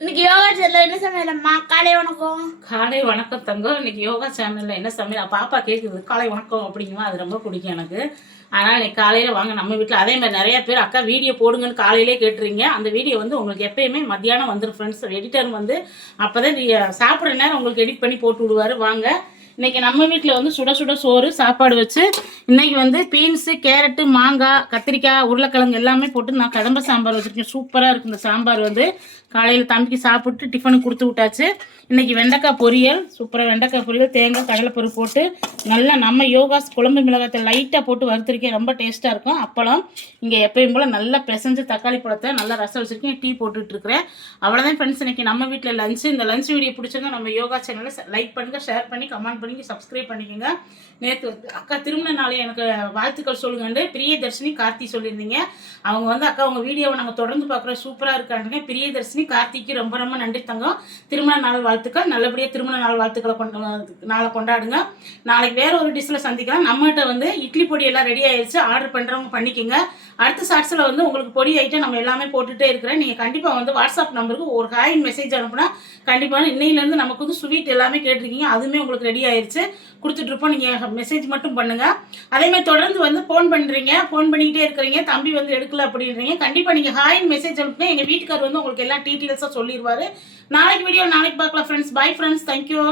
இன்னைக்கு யோகா சேனல்ல என்ன சமையலம்மா? காலை வணக்கம். காலை வணக்கம் தங்கம். இன்னைக்கு யோகா சேனல்ல என்ன சமையல்? பாப்பா கேட்குது காலை வணக்கம் அப்படிங்குமா, அது ரொம்ப பிடிக்கும் எனக்கு. அதனால் இன்னைக்கு காலையில் வாங்க நம்ம வீட்டில் அதே மாதிரி நிறைய பேர் அக்கா வீடியோ போடுங்கன்னு காலையிலே கேட்டுறீங்க. அந்த வீடியோ வந்து உங்களுக்கு எப்பயுமே மத்தியானம் வந்துடும் ஃப்ரெண்ட்ஸ். எடிட்டர் வந்து அப்போ தான் சாப்பிட்ற நேரம் உங்களுக்கு எடிட் பண்ணி போட்டு விடுவார். வாங்க இன்றைக்கி நம்ம வீட்டில் வந்து சுட சுட சோறு சாப்பாடு வச்சு இன்றைக்கி வந்து பீன்ஸு, கேரட்டு, மாங்காய், கத்திரிக்காய், உருளைக்கிழங்கு எல்லாமே போட்டு நான் கடம்ப சாம்பார் வச்சுருக்கேன். சூப்பராக இருக்குது இந்த சாம்பார். வந்து காலையில் தம்பிக்கு சாப்பிட்டு டிஃபனுக்கு கொடுத்து விட்டாச்சு. இன்றைக்கி வெண்டைக்காய் பொரியல், சூப்பராக வெண்டைக்காய் பொரியல், தேங்காய் கடலைப்பருப்பு போட்டு நல்லா நம்ம யோகாஸ் குழம்பு மிளகாத்தை லைட்டாக போட்டு வறுத்துருக்கேன். ரொம்ப டேஸ்ட்டாக இருக்கும். அப்பளம் இங்கே எப்பயும் போல் நல்லா பிசைஞ்சு தக்காளி பழத்தை நல்லா ரசம் வச்சுருக்கேன். டீ போட்டுட்ருக்கிறேன். அவ்வளோதான் ஃப்ரெண்ட்ஸ் இன்றைக்கி நம்ம வீட்டில் லஞ்சு. இந்த லஞ்ச் வீடியோ பிடிச்சவங்க நம்ம யோகா சேனலை லைக் பண்ணுங்கள், ஷேர் பண்ணி கமெண்ட் பண்ணி சப்ஸ்கிரைப் பண்ணிக்கோங்க. நேற்று அக்கா திருமண நாளை எனக்கு வாழ்த்துக்கள் சொல்லுங்கன்னு பிரியதர்ஷினி கார்த்தி சொல்லியிருந்தீங்க. அவங்க வந்து அக்கா உங்கள் வீடியோவை நாங்கள் தொடர்ந்து பார்க்குறோம், சூப்பராக இருக்காங்க. பிரியதர்ஷினி கார்த்திக்கு ரொம்ப ரொம்ப நன்றி தங்கம். திருமண நாள் வாழ்த்துக்கள். நல்லபடியாக திருமண நாள் வாழ்த்துக்களை நாளை கொண்டாடுங்க. நாளைக்கு வேற ஒரு டிஷ்ஷில் சந்திக்கலாம். நம்மகிட்ட வந்து இட்லி பொடி எல்லாம் ரெடி ஆயிடுச்சு. ஆர்டர் பண்ணுறவங்க பண்ணிக்கோங்க. அடுத்த ஷார்ட்ஸில் வந்து உங்களுக்கு பொடி ஐட்டம் நம்ம எல்லாமே போட்டுகிட்டே இருக்கிறேன். நீங்கள் கண்டிப்பாக வந்து வாட்ஸ்அப் நம்பருக்கு ஒரு ஹாய் மெசேஜ் அனுப்புனா கண்டிப்பாக இன்னையிலேருந்து நமக்கு வந்து ஸ்வீட் எல்லாமே கேட்டிருக்கீங்க. அதுவுமே உங்களுக்கு ரெடி ஆயிடுச்சு, கொடுத்துட்ருப்போம். நீங்கள் மெசேஜ் மட்டும் பண்ணுங்கள். அதேமாதிரி தொடர்ந்து வந்து ஃபோன் பண்ணுறீங்க, ஃபோன் பண்ணிக்கிட்டே இருக்கிறீங்க, தம்பி வந்து எடுக்கல அப்படின்றீங்க. கண்டிப்பாக நீங்கள் ஹாய் மெசேஜ் அனுப்புங்க. எங்கள் வீட்டுக்கார் வந்து உங்களுக்கு எல்லா டீட்டெயில்ஸாக சொல்லிடுவார். நாளைக்கு வீடியோ நாளைக்கு பார்க்கலாம் ஃப்ரெண்ட்ஸ். Bye friends, thank you.